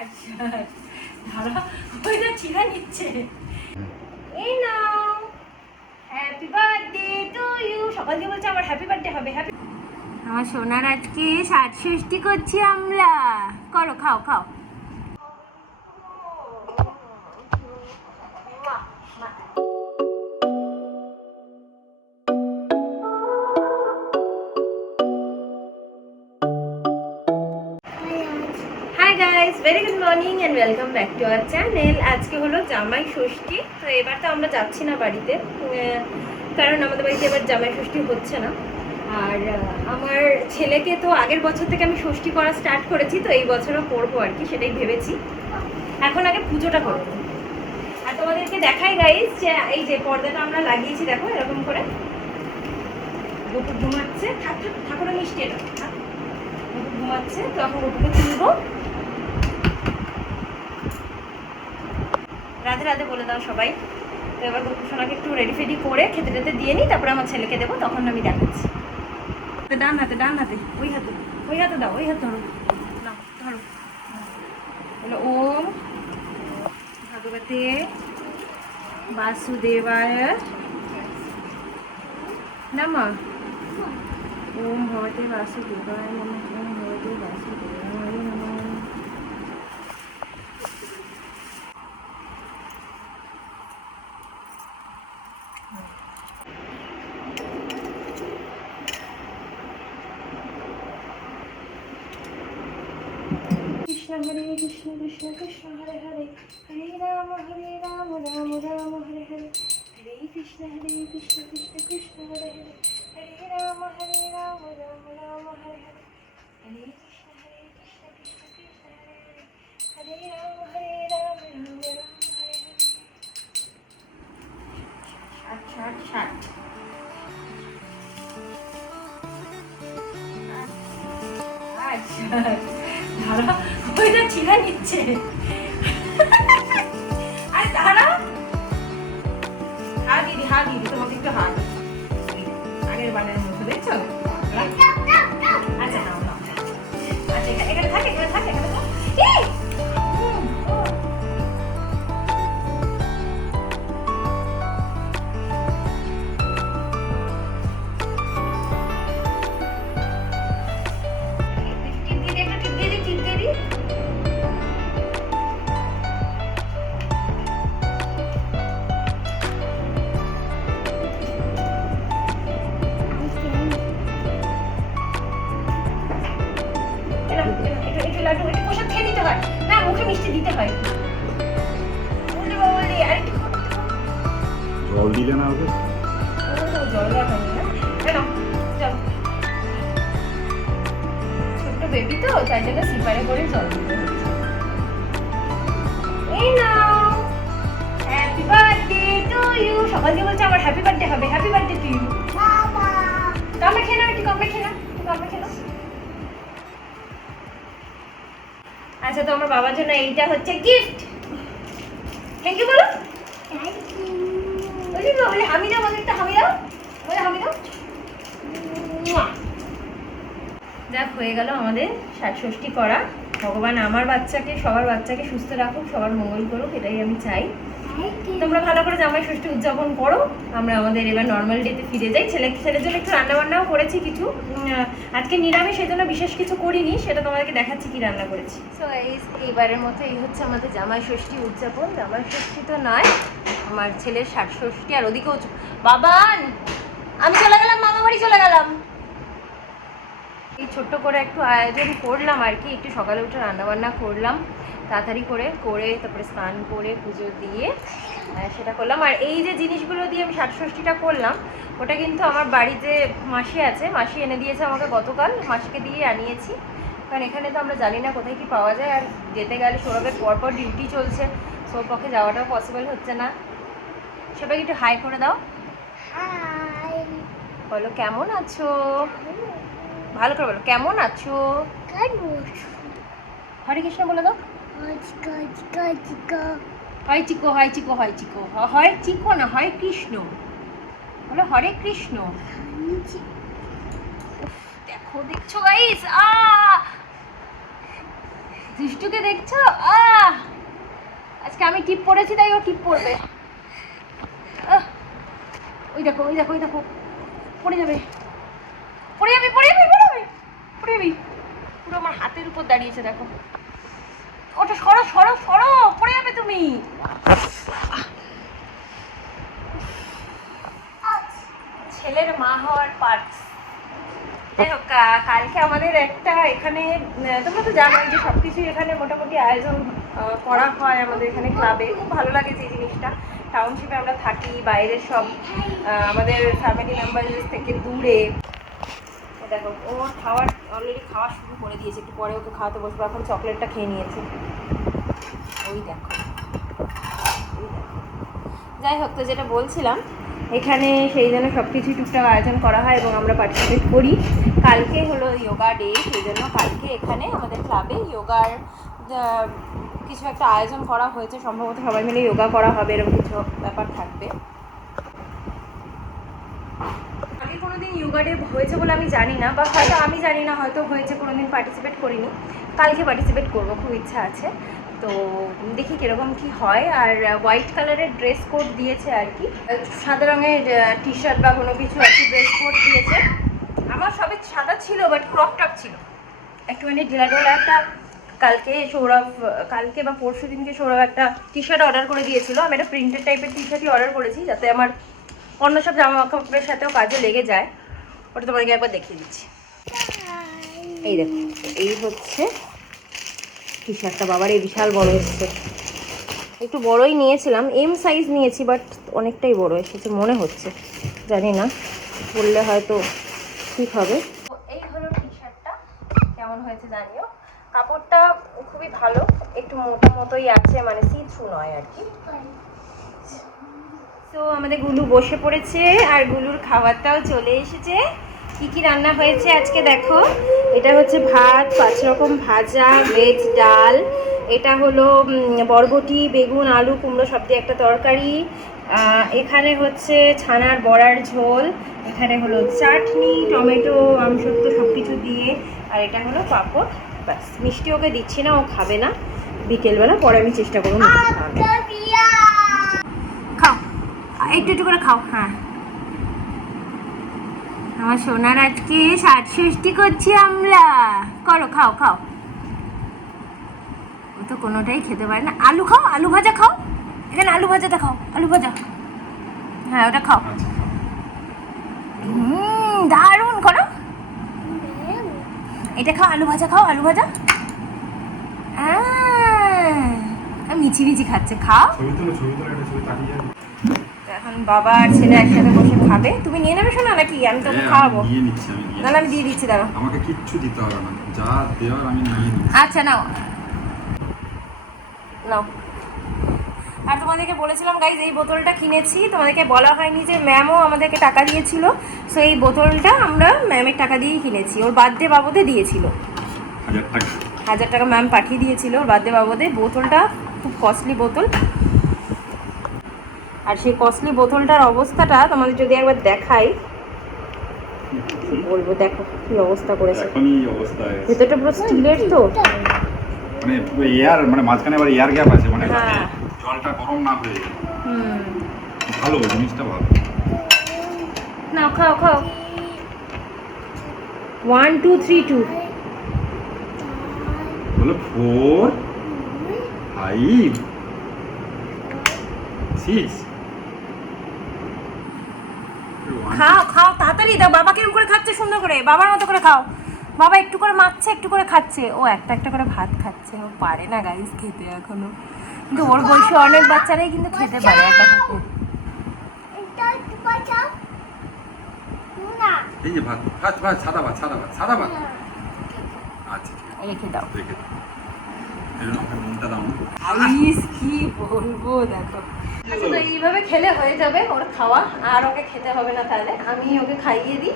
আচ্ছা ধরো ওইটা ছিঁড়া নিচ্ছে। এই নাও হ্যাপি বার্থডে টু ইউ। সকাল দিয়ে বলছে আমার হ্যাপি বার্থডে হবে। হ্যাপি আমার সোনার আজকে ৬০ করছি আমরা। করো, খাও খাও। Hi guys, very good morning and welcome back to our channel. আজকে হলো জামাই ষষ্ঠী। তো এবার তো আমরা যাচ্ছি না বাড়িতে, কারণ আমাদের বাড়িতে এবার জামাই ষষ্ঠী হচ্ছে না। আর আমার ছেলেকে তো আগের বছর থেকে আমি ষষ্ঠী করা স্টার্ট করেছি, তো এই বছরও করবো আর কি, সেটাই ভেবেছি। এখন আগে পুজোটা করবো। আর তোমাদেরকে দেখাই গাইস যে এই যে পর্দাটা আমরা লাগিয়েছি, দেখো এরকম করে। গপু ঘুমাচ্ছে, ঠাকুরের মিষ্টি এটা গপু ঘুমাচ্ছে, তো এখন গপুকে তুলবো। রাধে রাধে বলে দাও সবাই। তো এবার গপু সোনাকে একটু রেডি ফেডি করে খেতে টেতে দিয়ে নিই, তারপরে আমার ছেলেকে দেবো, তখন আমি দেখাচ্ছি। ডান হাতে ওই হাতে দাও, ওই হাত ধরো না, ধরো। বলো ওম ভগবতে বাসুদেবায় নমঃ। ওম ভগবতে বাসুদেবায় নমঃ। ওম ভগবতে বাসুদেবায় নমঃ। কৃষ্ণ হরে কৃষ্ণ কৃষ্ণ কৃষ্ণ হরে হরে, হরে রাম রাম রাম হরে হরে, হরে কৃষ্ণ কৃষ্ণ কৃষ্ণ হরে হরে, হরে রাম রাম হরে হরে, হরে কৃষ্ণ কৃষ্ণ কৃষ্ণ হরে হরে, হরে রাম রাম হরে হরে। ষাট। আচ্ছা দাঁড়া, ওইটা ছিঁড়া নিচ্ছে। আর দাঁড়া, হা দিদি তোমাকে একটু হা দিই আগের বানের মতো, দেখছো? আচ্ছা নাও। আচ্ছা এখানে থাকে। জল দিলে না ওকে? ছোট্ট বেবি তো, তাই জন্য সিপারে করে জল দিতে হচ্ছে। এই নাও হ্যাপি বার্থডে টু ইউ। সকাল দিয়ে বলছে আমার হ্যাপি বার্থডে হবে। Happy birthday to you. কমে খেয়ে নাও, একটু কমে খেয়ে নাও। আচ্ছা, তো আমার বাবার জন্য এইটা হচ্ছে গিফট। থ্যাংক ইউ বলো। বলে হামি দাও, বলে একটা হামি দাও, বলে হামি দাও। যাক, হয়ে গেল আমাদের ষষ্ঠী করা। ভগবান আমার বাচ্চাকে, সবার বাচ্চাকে সুস্থ রাখুক, সবার মঙ্গল করুক, এটাই আমি চাই। তোমরা ভালো করে জামাই ষষ্ঠী উদযাপন করো। আমরা আমাদের এবার নর্মাল ডেতে ফিরে যাই। ছেলের জন্য একটু রান্নাবান্নাও করেছি কিছু। আজকে নিরামিষ, সেই জন্য বিশেষ কিছু করিনি, সেটা তোমাদেরকে দেখাচ্ছি কি রান্না করেছি। সো এইবারের মতো এই হচ্ছে আমাদের জামাই ষষ্ঠী উদযাপন। জামাই ষষ্ঠী তো নয়, আমার ছেলের ষষ্ঠী। আর ওদিকেও বাবান, আমি চলে গেলাম, মামা বাড়ি চলে গেলাম। এই ছোট্ট করে একটু আয়োজন করলাম আর কি, একটু সকালে উঠে রান্নাবান্না করলাম তাড়াতাড়ি করে তারপরে স্নান করে পুজো দিয়ে সেটা করলাম। আর এই যে জিনিসগুলো দিয়ে আমি ষষ্ঠীটা করলাম, ওটা কিন্তু আমার বাড়িতে মাসি আছে, মাসি এনে দিয়েছে আমাকে গতকাল, মাসিকে দিয়ে আনিয়েছি। কারণ এখানে তো আমরা জানি না কোথায় কি পাওয়া যায়, আর যেতে গেলে সৌরভের পরপর ডিউটি চলছে, সব পক্ষে যাওয়াটাও পসিবল হচ্ছে না। সবাইকে একটু হাই করে দাও। বলো কেমন আছো, ভালো করে বলো কেমন আছো। হরে কৃষ্ণ বলে দাও। হয় চিকো না, হয় কৃষ্ণ বলো। হরে কৃষ্ণ। দেখো, দেখছো গাইস, দুষ্টুকে দেখছো? আজকে আমি টিপ পড়েছি তাই ও টিপ পড়বে। ওই দেখো ওই দেখো ওই দেখো, পড়ে যাবে পড়ে যাবে পড়ে যাবে পড়ে যাবে পড়ে যাবি। পুরো আমার হাতের উপর দাঁড়িয়েছে দেখো। ওটা সরো সরো সরো, পড়ে যাবে তুমি। ছেলের মা হওয়ার পার্ট। যাই হোক, কালকে আমাদের একটা এখানে, তোমরা তো জানোই যে সব কিছুই এখানে মোটামুটি আয়োজন করা হয় আমাদের এখানে ক্লাবে। খুব ভালো লাগে যে জিনিসটা। টাউনশিপে আমরা থাকি, বাইরের সব আমাদের ফ্যামিলি মেম্বারস থেকে দূরে। দেখো ও অলরেডি খাওয়া শুরু করে দিয়েছে, একটু পরে ওকে খাওয়াতে বসবো। এখন চকলেটটা খেয়ে নিয়েছে, ওই দেখো ওই দেখো। যাই হোক, তো যেটা বলছিলাম, এখানে সেই জন্য সব কিছুই টুকটাক আয়োজন করা হয় এবং আমরা পার্টিসিপেট করি। কালকে হলো যোগা ডে, সেই জন্য কালকে এখানে আমাদের ক্লাবে যোগার কিছু একটা আয়োজন করা হয়েছে। সম্ভবত সবাই মিলে যোগা করা হবে, এরকম কিছু ব্যাপার থাকবে। আগে কোনোদিন যোগা ডে হয়েছে বলে আমি জানি না, বা হয়তো আমি জানি না, হয়তো হয়েছে, কোনোদিন পার্টিসিপেট করিনি। কালকে পার্টিসিপেট করবো, খুব ইচ্ছা আছে। তো দেখি কীরকম কী হয়। আর হোয়াইট কালারের ড্রেস কোড দিয়েছে আর কি, সাদা রঙের টি শার্ট বা কোনো কিছু আর কি ড্রেস কোড দিয়েছে। আমার সবে সাদা ছিল, বাট ক্রপ টপ ছিল একটুখানি ঢিলাঢালা একটা। কালকে বা পরশু দিনকে সৌরভ একটা টি শার্ট অর্ডার করে দিয়েছিল। আমি একটা প্রিন্টেড টাইপের টি শার্টই অর্ডার করেছি, যাতে আমার অন্য সব জামা কাপড়ের সাথেও কাজে লেগে যায়। ওটা তোমাকে একবার দেখিয়ে দিচ্ছি। এই দেখো, এই হচ্ছে টি শার্টটা। বাবার এই বিশাল বড় এসছে, একটু বড়ই নিয়েছিলাম, এম সাইজ নিয়েছি, বাট অনেকটাই বড় এসেছে মনে হচ্ছে, জানি না, বললে হয়তো ঠিক হবে। তো এই হলো টি শার্টটা, কেমন হয়েছে জানিও। কাপড়টা খুবই ভালো, একটু মোটা মতোই আছে, মানে সি থ্রু নয় আর কি। তো আমাদের গুলু বসে পড়েছে, আর গুলুর খাবারটাও চলে এসেছে। কি কি রান্না হয়েছে আজকে দেখো। এটা হচ্ছে ভাত, 5 রকম ভাজা, ভেজ ডাল, এটা হলো বরবটি, বেগুন, আলু, কুমড়ো সব দিয়ে একটা তরকারি, এখানে হচ্ছে ছানার বড়ার ঝোল, এখানে হলো চাটনি, টমেটো, আমসত্ব সব কিছু দিয়ে, আর এটা হলো পাঁপড়। ব্যাস, মিষ্টি ওকে দিচ্ছি না, ও খাবে না, বিকেলবেলা পরে আমি চেষ্টা করবো মিষ্টি খাওয়ানো। খাও, একটু একটু করে খাও। হ্যাঁ, আমার সোনার আজকে ষষ্ঠী করছি আমরা। করো, খাও খাও। ও তো কোনোটাই খেতে পারে না। আলু খাও, আলু ভাজা খাও, এখানে আলু ভাজাটা খাও, আলু ভাজা। হ্যাঁ, ওটা খাও। দারুণ, করো। এটা খাও, আলু ভাজা খাও, আলু ভাজা। মিছি মিছি খাচ্ছে, খাও। এখন বাবা আর ছেলে একসাথে বসে খাবে। তুমি নিয়ে নেবে শোনা নাকি? আমি তোকে খাওয়াবো। নাহলে আমি দিয়ে দিচ্ছি, দাঁড়াও। আমাকে কিচ্ছু দিতে হবে না, যা দেওয়ার আমি নিয়ে নিচ্ছি। আচ্ছা, নাও নাও। আর তোমাদেরকে বলেছিলাম গাইজ, এই বোতলটা কিনেছি, তোমাদেরকে বলা হয়নি যে ম্যামও আমাদেরকে টাকা দিয়েছিল। সো এই বোতলটা আমরা ম্যামের টাকা দিয়েই কিনেছি, ওর বার্থডে বাবদে দিয়েছিল। 1000 টাকা ম্যাম পাঠিয়ে দিয়েছিল ওর বার্থডে বাবদে। বোতলটা খুব কস্টলি বোতল, আর সেই কস্টলি বোতলটার অবস্থাটা তোমাদের যদি একবার দেখাই, বলবো দেখো কি অবস্থা করেছে। ভেতরটা পুরো স্টিলের, তো মানে এয়ার, মানে মাঝখানে আবার এয়ার গ্যাপ আছে, মানে জলটা গরম না হয়ে যায়। ভালো, জিনিসটা ভালো। নাও, খাও খাও। 1 2 3 2 বলো 4 5 6। খাও খাও, তাড়াতাড়ি দাও। বাবা কিরকম করে খাচ্ছে সুন্দর করে, বাবার মতো করে খাও। বাবা একটু করে মাখছে, একটু করে খাচ্ছে। ও একটা একটা করে ভাত খাচ্ছে, ও পারে না গাইস খেতে এখনো, কিন্তু ওর বয়সী অনেক বাচ্চারাই কিন্তু খেতে পারে একা থেকে। এই যে ভাত ভাত ভাত, সাদা ভাত, সাদা ভাত, সাদা ভাত। আচ্ছা, রেখে দাও। রেখে দাও। এরকম নুনটা দাও। আইস, কি বলবো দেখো। আচ্ছা, তো এইভাবে খেলে হয়ে যাবে ওর খাওয়া, আর ওকে খেতে হবে না। তাহলে আমি ওকে খাইয়ে দিই।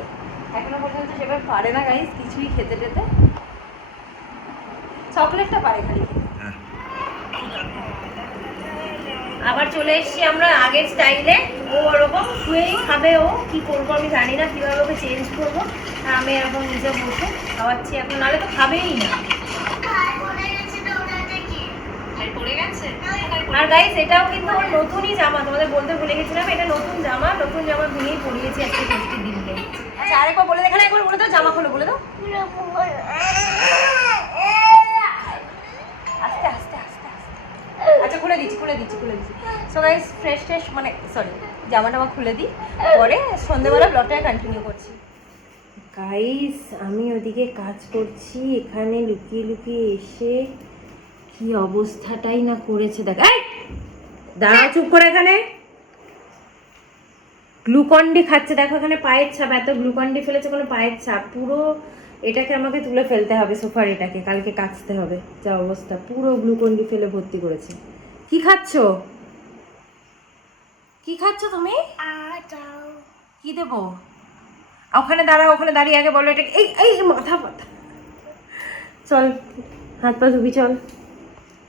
এখনো পর্যন্ত সেভাবে পারে না গাইস কিছুই খেতে টেতে, চকলেটটা পারে খালি খেতে। আবার চলে এসেছি আমরা আগের স্টাইলে। ও ওরকম শুয়েই খাবে, ও কি করবো আমি জানি না, কীভাবে ওকে চেঞ্জ করবো। আমি এরকম নিজে বসে খাওয়াচ্ছি এখন, নাহলে তো খাবেই না। আর গাইস এটাও কিন্তু আমার নতুনই জামা, তোমাদের বলতে ভুলে গেছিলাম, এটা নতুন জামা দিয়েই পরিয়েছি আজকে ষষ্ঠীর দিনকে। আচ্ছা আরেকবার বলে দেখানে, একবার বলে দাও, জামা খোলো বলে দাও। আস্তে আস্তে আস্তে আস্তে। আচ্ছা খুলে দিচ্ছি। সো গাইস ফ্রেশ মানে সরি জামাটা খুলে দিই, পরে সন্ধ্যেবেলা ব্লগটা কন্টিনিউ করছি। গাইস আমি ওদিকে কাজ করছি, এখানে লুকিয়ে এসে কি অবস্থাটাই না করেছে দেখ। এই দাঁড়াও চুপ করে, এখানে গ্লুকন্ডি খাচ্ছে দেখো, এখানে পায়ের ছাপ, এত গ্লুকন্ডি ফেলেছে কোনো পায়ের ছাপ, পুরো এটাকে আমাকে তুলে ফেলতে হবে, সোফার এটাকে কালকে কাচতে হবে, যা অবস্থা পুরো গ্লুকন্ডি ফেলে ভর্তি করেছে। কি খাচ্ছো তুমি? কি দেবো? ওখানে দাঁড়াও, ওখানে দাঁড়িয়ে আগে বলো এটা। এই মাথা চল হাত পা ধুবি চল।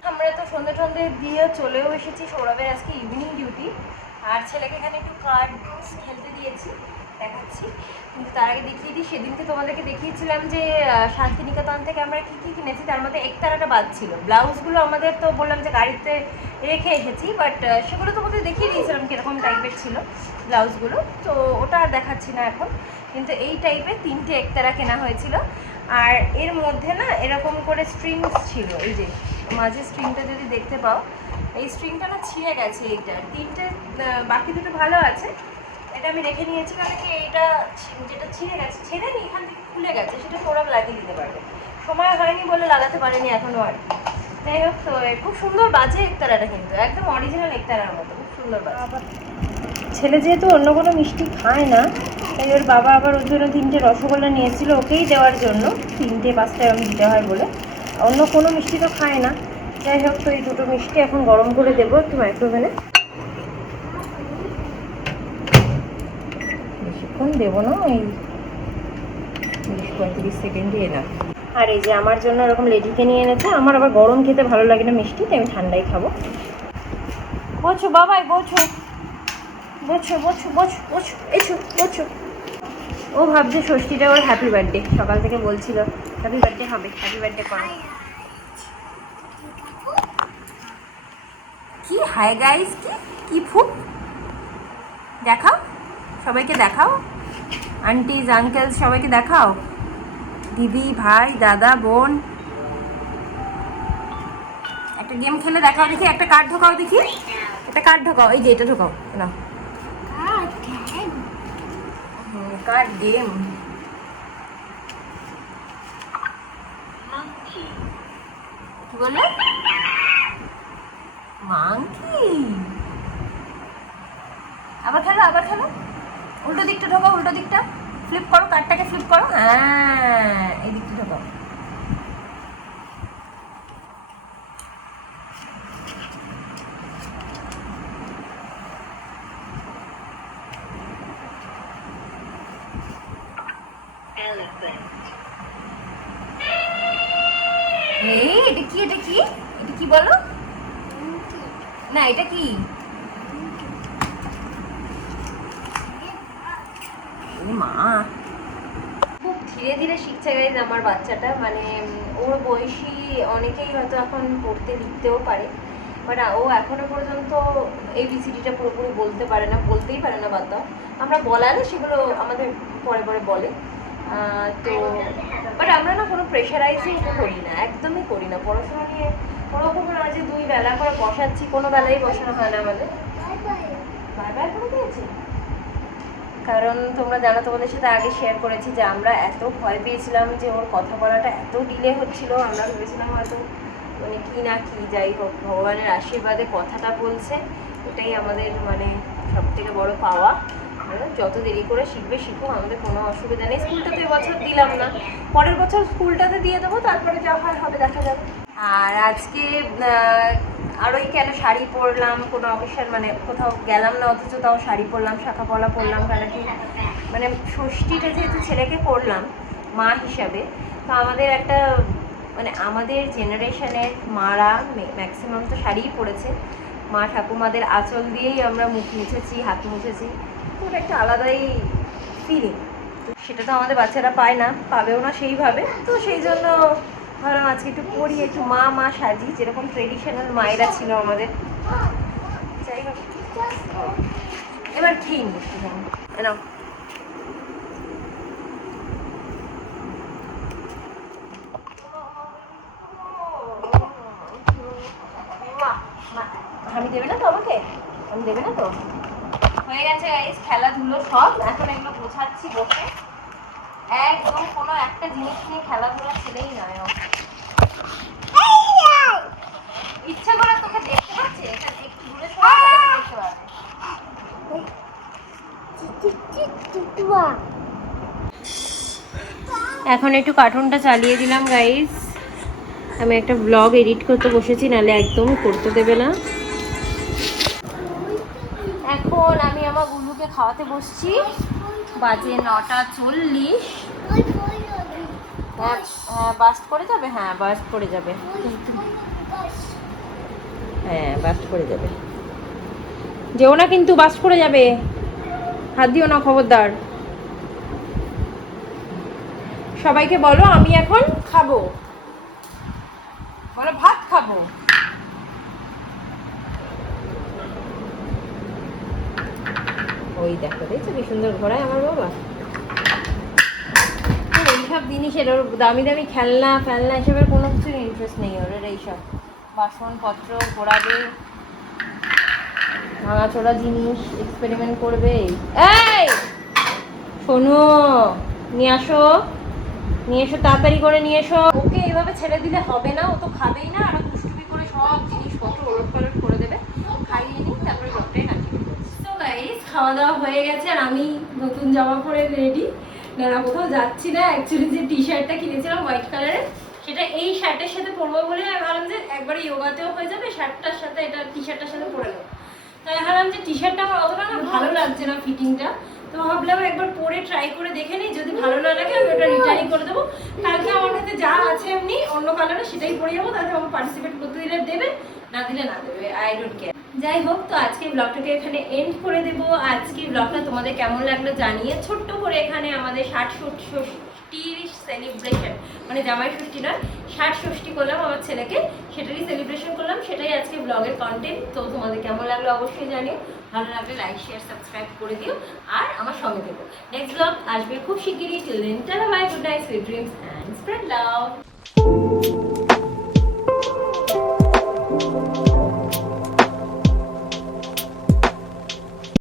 আমরা তো সন্ধ্যে দিয়ে চলেও এসেছি, সৌরভের আজকে ইভিনিং ডিউটি, আর ছেলেকে এখানে একটু কার্ড খেলতে দিয়েছি, দেখাচ্ছি। কিন্তু তার আগে দেখিয়ে দিই, সেদিনকে তোমাদেরকে দেখিয়েছিলাম যে শান্তিনিকেতন থেকে আমরা কী কী কিনেছি, তার মধ্যে একতারাটা বাদ ছিল। ব্লাউজগুলো আমাদের তো বললাম যে গাড়িতে রেখে এসেছি, বাট সেগুলো তোমাদের দেখিয়ে দিয়েছিলাম কীরকম টাইপের ছিল ব্লাউজগুলো, তো ওটা আর দেখাচ্ছি না এখন। কিন্তু এই টাইপের 3টে একতারা কেনা হয়েছিল, আর এর মধ্যে না এরকম করে স্ট্রিংস ছিল, এই যে মাঝে স্ট্রিংটা যদি দেখতে পাও, এই স্ট্রিংটা না ছিঁড়ে গেছে, এইটা 3টে, বাকি দুটো ভালো আছে, এটা আমি রেখে নিয়েছি কারণ কি এইটা যেটা ছিঁড়ে গেছে, ছেড়ে নি এখান থেকে খুলে গেছে, সেটা সৌরভ লাগিয়ে দিতে পারবে, সময় হয়নি বলে লাগাতে পারেনি এখনো আর। যাই হোক, তো খুব সুন্দর বাজে একতারাটা, কিন্তু একদম অরিজিনাল একতারার মতো খুব সুন্দর বাজে। ছেলে যেহেতু অন্য কোনো মিষ্টি খায় না, তাই ওর বাবা আবার ওর জন্য 3টে রসগোল্লা নিয়েছিল ওকেই দেওয়ার জন্য, 3টে 5টা এরকম দিতে হয় বলে, অন্য কোনো মিষ্টি তো খায় না। যাই হোক, তো এই দুটো মিষ্টি এখন গরম করে দেবো একটু মাইক্রোওভেনে, বেশিক্ষণ দেবো না, এই 30-35 সেকেন্ডই না। আর এই যে আমার জন্য এরকম লেডিকে নিয়ে এনেছে, আমার আবার গরম খেতে ভালো লাগে না মিষ্টি, তাই আমি ঠান্ডাই খাবো। বোঝো বাবাই, বোঝো, ও ভাবছে ষষ্ঠীটা ওর হ্যাপি বার্থডে, সকাল থেকে বলছিল হ্যাপি বার্থডে হবে, হ্যাপি বার্থডে করো। কি হাই গাইস, কি ফুক দেখাও, সবাইকে দেখাও, আন্টিজ আঙ্কেলস সবাইকে দেখাও, দিদি ভাই দাদা বোন, একটা গেম খেলে দেখাও দেখি, একটা কার্ড ঢোকাও দেখি, একটা কার্ড ঢোকাও, এই যে এটা ঢোকাও না, কার্ড গেম। কি বললে? মাংকি, আবার খেলো, উল্টো দিকটা ঢোকাও, উল্টো দিকটা ফ্লিপ করো, কার্ডটাকে ফ্লিপ করো, হ্যাঁ এই দিকটা ঢোকাও। এটা কি বলো না, এটা কি? মা খুব ধীরে ধীরে শিখছে গাইজ আমার বাচ্চাটা, মানে ওর বয়সী অনেকেই হয়তো এখন পড়তে লিখতেও পারে, বাট ও এখনো পর্যন্ত ABCDটা পুরোপুরি বলতেই পারে না, বাদ দাও, আমরা বলালে সেগুলো আমাদের পরে বলে। তো বাট আমরা না কোনো প্রেশারাইজই করি না, একদমই করি না, পড়াশোনা নিয়ে ওরকম না যে 2 বেলা করে বসাচ্ছি, কোনো বেলাই বসানো হয় না আমাদের। বারবার করে দিয়েছি, কারণ তোমরা জানো, তোমাদের সাথে আগে শেয়ার করেছি যে আমরা এত ভয় পেয়েছিলাম যে ওর কথা বলাটা এত ডিলে হচ্ছিল, আমরা ভেবেছিলাম হয়তো মানে কি না কি, যাই হোক ভগবানের আশীর্বাদে কথাটা বলছে, এটাই আমাদের মানে সব থেকে বড় পাওয়া। যত দেরি করে শিখুক, আমাদের কোনো অসুবিধা নেই। স্কুলটা তো এবছর দিলাম না, পরের বছর স্কুলটাতে দিয়ে দেবো, তারপরে যা হয় হবে দেখা যাবে। আর আজকে আরোই কেন শাড়ি পরলাম, কোনো অকেশন মানে কোথাও গেলাম না, অথচ তাও শাড়ি পরলাম, শাখা পলা পরলাম, কারণ কি মানে ষষ্ঠীটা যেহেতু ছেলেকে করলাম মা হিসাবে, তো আমাদের একটা মানে আমাদের জেনারেশনের মারা ম্যাক্সিমাম তো শাড়িই পরেছে, মা ঠাকুমাদের আঁচল দিয়েই আমরা মুখ মুছেছি, হাত মুছেছি, তো ওটা একটা আলাদাই ফিলিং, সেটা তো আমাদের বাচ্চারা পায় না, পাবেও না সেইভাবে, তো সেই জন্য ভাবলাম আজকে একটু পরি, একটু মা সাজি, যেরকম ট্রেডিশনাল মায়েরা ছিল আমাদের। যাই হোক, এবার খেয়ে নি নাও। আমি দেবে না তো আমাকে? আমি দেবে না তো? হয়ে গেছে গাইস খেলাধুলো সব, এখন এগুলো বোঝাচ্ছি বসে। একদম কোনো একটা জিনিস নিয়ে খেলাধুলা ছেলেই নয় ও। ইচ্ছা করে তোকে দেখতে পাচ্ছে, এটা একটু দূরে সরে দেখতে পাবে। এখন একটু কার্টুনটা চালিয়ে দিলাম গাইস। আমি একটা ব্লগ এডিট করতে বসেছি, নাহলে একদম করতে দেবে না। এখন আমি আমার গুলুকে খাওয়াতে বসছি, বাজে 9:40। হ্যাঁ বাস্ট করে যাবে, হ্যাঁ বাস্ট করে যাবে, হ্যাঁ বাস্ট করে যাবে। যেও না কিন্তু, বাস্ট করে যাবে, হাত দিও না খবরদার। সবাইকে বলো আমি এখন খাবো, বলো ভাত খাবো। ওই দেখো, দেখছো কি সুন্দর ঘোরায় আমার বাবা। এইসব জিনিসের ওর দামি দামি খেলনা ফেলনা এসবের কোনো কিছুর ইন্টারেস্ট নেই ওর। এইসব বাসনপত্র ঘোরাবে, ভাঙাচোরা জিনিস এক্সপেরিমেন্ট করবে। এই শোনো, নিয়ে আসো, নিয়ে এসো, তাড়াতাড়ি করে নিয়ে এসো। ওকে এইভাবে ছেড়ে দিলে হবে না, ও তো খাবেই না, আর দুষ্টুমি করে সব জিনিসপত্র ওলট পালট করে দেবে। খাইয়ে নিই, তারপরে লোকটাই কাটিয়ে দেবো। তো গাইস খাওয়া দাওয়া হয়ে গেছে, আর আমি নতুন জামা পরে রেডি। না কোথাও যাচ্ছি না, অ্যাকচুয়ালি যে টি শার্টটা কিনেছিলাম হোয়াইট কালারের, সেটা এই শার্টের সাথে পরবো বলে আমি ভাবলাম যে একবারে যোগাতেও হয়ে যাবে, শার্টটার সাথে এটা টি শার্টটার সাথে পরে নেবো। তাই ভাবলাম যে টি শার্টটা আমার অতটা না ভালো লাগছে না ফিটিংটা, তো ভাবলাম একবার পরে ট্রাই করে দেখে নিই, যদি ভালো না লাগে আমি ওটা রিটার্ন করে দেবো। কালকে আমার কাছে যা আছে এমনি অন্য কালারে সেটাই পরে যাবো, তাহলে আমাকে পার্টিসিপেট করতে দিলে দেবে, না দিলে না দেবে, আই ডোন্ট কেয়ার। যাই হোক, তো আজকে ব্লগটাকে এখানে এন্ড করে দেবো। আজকে ব্লগটা তোমাদের কেমন লাগলো জানিয়ে, ছোট্ট করে এখানে আমাদের 60-ষষ্ঠীর সেলিব্রেশন, মানে জামাই ষষ্ঠী নয়, 60-ষষ্ঠী করলাম আমার ছেলেকে, সেটারই সেলিব্রেশন করলাম, সেটাই আজকে ব্লগের কন্টেন্ট। তো তোমাদের কেমন লাগলো অবশ্যই জানিও, ভালো লাগলে লাইক শেয়ার সাবস্ক্রাইব করে দিও, আর আমার সঙ্গে থেকো। নেক্সট ব্লগ আসবে খুব শিগগিরই। Till then tata bye, good night, sweet dreams and spread love.